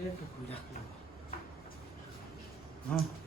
이렇게 불렸나 봐. 어.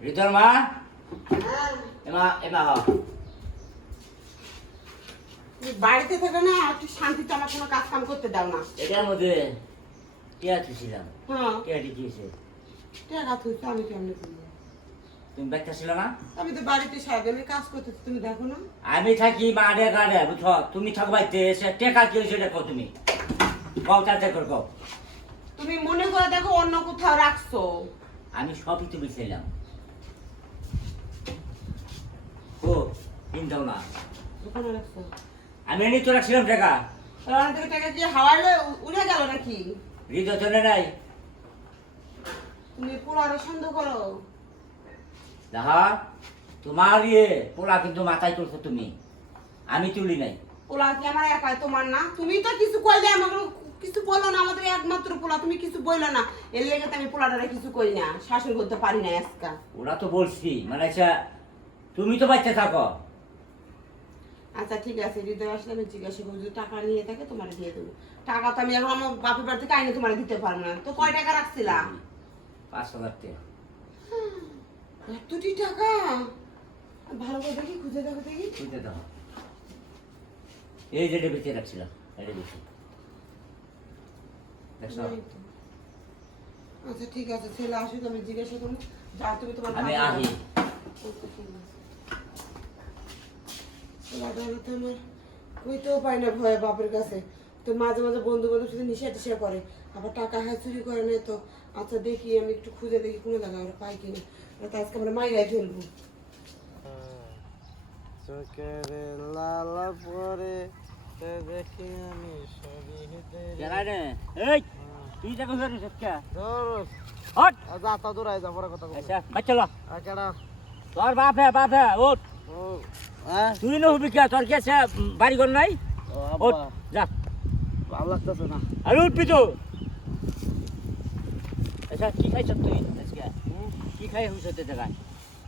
রিতর মা এমা এমা হ বাড়িতে থেকে না একটু শান্তিতে আমার কোনো কাজ কাম করতে দাও না। এটার মধ্যে টিয়া থুছিলাম হ্যাঁ। টিয়াটি দিয়েছে টাকা তুলতে আমি কেমনি করব তুমি ছিল না? আমি তো বাড়িতে সারাদিন কাজ করতেছি তুমি দেখো না। আমি থাকি মাঠে গাড়ে বুঝছ? তুমি থাকো বাড়িতে এসে টেকা কি হয়েছে দেখো তুমি? কও তাতে কর কও। তুমি মনে করে দেখো অন্য কোথাও রাখছো। আমি সবই ও কিনতাম না। রাখছো? আমি এনে তো রাখছিলাম টাকা। ওখান থেকে টাকা কি হাওয়ালে উড়ে গেল নাকি? হৃদয় চলে নাই। তুমি পোলারে সন্দেহ করো। দেখা তোমার ইয়ে পোলা কিন্তু মাথায় তুলছো তুমি। আমি তুলি নাই। পোলা কি আমার একাই তোমার না? তুমি তো কিছু কইলে আমাকে কিছু বলল না আমাদের একমাত্র পোলা তুমি কিছু বলল না। এর লেগে তো আমি পোলাটারে কিছু কই না শাসন করতে পারি না আজকা ওরা তো বলছি মানে আচ্ছা, তুমি তো বাচ্চা থাকো। আচ্ছা ঠিক আছে হৃদয় আসলে আমি জিজ্ঞাসা করব যদি টাকা নিয়ে থাকে তোমার দিয়ে দেবো। টাকা তো আমি এখন আমার বাপের বাড়ি থেকে আইনে তোমার দিতে পারব না। তো কয় টাকা রাখছিলাম পাঁচ হাজার টাকা। এতটি টাকা? ভালো করে দেখি খুঁজে দেখো দেখি। বুঝতে দাও। এই যেটা বেঁচে রাখছিলাম এটা বেশি। আচ্ছা ঠিক আছে ছেলে আসুক আমি জিজ্ঞাসা করব। যাও তুমি তোমার আমি আহি। করো। আমার কইতেও পাই না ভয়ে বাপের কাছে। তো মাঝে মাঝে বন্ধু বান্ধব সাথে নিশা টিশা করে। আবার টাকা হ্যাঁ চুরি করে না তো। আচ্ছা দেখি আমি একটু খুঁজে দেখি কোনো জায়গায় ওরা পাই কিনা। তো আজকে আমরা মাইরাই ফেলব। চোখের লাল পরে দেখি আমি এই তুই দেখো ধর হট। যা তা যা বড় কথা আচ্ছা তোর বাপ হ্যাঁ বাপ হ্যাঁ ওঠ। ও। হ্যাঁ? তুই না হবি কে? তোর কি আছে বাড়ি ঘর নাই যা। ভালো লাগতেছে না। আর উঠবি তো। আচ্ছা কি খাইছ তুই আজকে? কি খাই হইছ তে জায়গায়?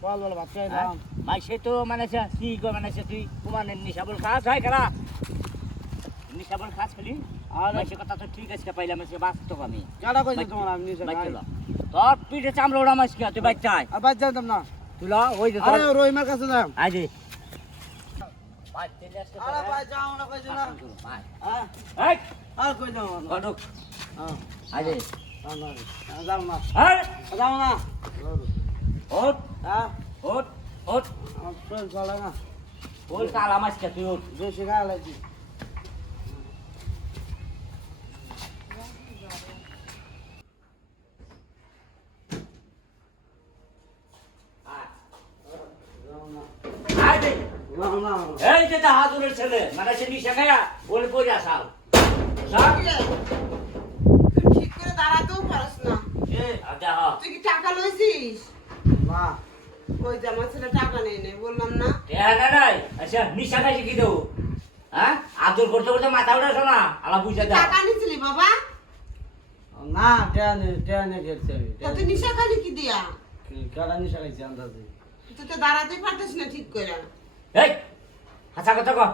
বল বল ভাত খাই হ্যাঁ? দাম। মাইসে তো মানেছে কি গো মানেছে তুই? তোমার নিশাবল খাস হয় খেলা। নিশাবল খাস খালি। আর মাইসে কথা তো ঠিক আছে পাইলাম সে বাস্তব আমি। কেডা কইছে তোমার আমি। তোর পিঠে চামড়া ওড়া মাছ তোর বাচ্চা আয় আর যাইতাম না। তুই ল, ওই যে আরে তোর কাছে যাম। আরে ভাই যাও না কইছ না হ্যাঁ? এই, আর কই যাও না ঘটক, হ্যাঁ যে। যাও না এই, যাও না। ওট হ্যাঁ? ওট ওট আমার ট্রেন চলে না। ওই কালা মাছ কে তুই ওট বেশি গায়ে লাগছি আয়, যাও না আয় যে। যাও না এই যে তা হাতুরের ছেলে মানে সে নিশা খায়া বলে পড়ে আসাও ঠিক করে দাঁড়াতেও পারস না। এ তুই কি টাকা লইছিস? না ওই যে আমার ছেলে টাকা নেই নেই বললাম না। হ্যাঁ না নাই। আচ্ছা নিশা খাইছে কি দেবো হ্যাঁ? আদর করতে করতে মাথা উঠেছো না আলা বুঝে দাও। টাকা নিয়েছিলি বাবা? না ট্রেনে ট্রেনে গেছে আমি তা তুই নিশা খালি কি দিয়া? কেডা নিশা খাইছি আন্দাজে? তুই তো দাঁড়াতেই পারতিস না ঠিক করে এই হাসা কথা কো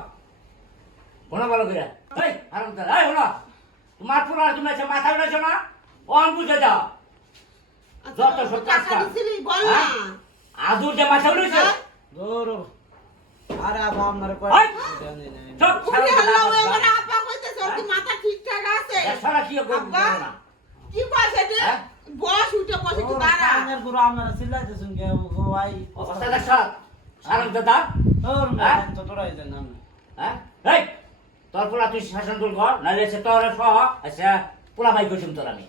শোনো ভালো করে এই আরাম কর এই শোনো তোমার পুরা তুমি এসে মাথা উঠেছো না অন বুঝে দাও আচ্ছা, যত না হ্যাঁ? আদুর যে মাথা উঠেছে হ্যাঁ? দৌড় আরে আপা আপনার কয়। চুপ, ওরে সারা আল্লাহ। আমার আব্বা কইতেছে, ওর কি মাথা ঠিকঠাক আছে? এ, সারা কি করব না কি কইছে রে? হ্যাঁ? বস, উঠে বস, ওর দাঁড়া। কানের গুঁড়ো আপনারা চিল্লাইতেছেন কে? ও ভাই, অবস্থা দেখছ আরাম দাদা ওর হ্যাঁ? মেয়ে তো তোরাই হ্যাঁ এই তোর পোলা তুই শাসন তুল কর নাহলে সে তোর সহ আচ্ছা পোলা ভাই করছিম তোর আমি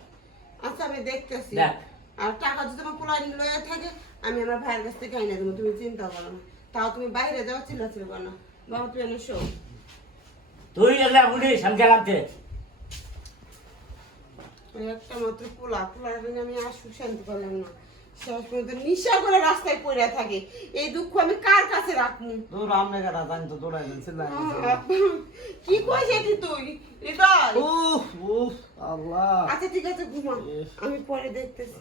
আচ্ছা, আমি দেখতেছি। দেখ। আর টাকা যদি আমার পোলাই লইয়া থাকে, আমি আমার ভাইয়ের কাছ থেকে আইনা দেবো, তুমি চিন্তা করো না। তাও তুমি বাইরে যাও, চিল্লাচিল্লি করো না। বাবা, তুই এনে শো। তুই এলে বুঝিস আমি গেলাম তে একটা মাত্র পোলা, পোলার আমি আর সুখ শান্তি পেলাম না। নিশা করে রাস্তায় পড়ে থাকে। এই দুঃখ আমি কার কাছে রাখব? তো আপনি কেটা জানি তো দৌড়াই। কি কইছ এটি তুই? হৃদয়। উফ, উফ, আল্লাহ। আচ্ছা ঠিক আছে ঘুমা। আমি পরে দেখতেছি।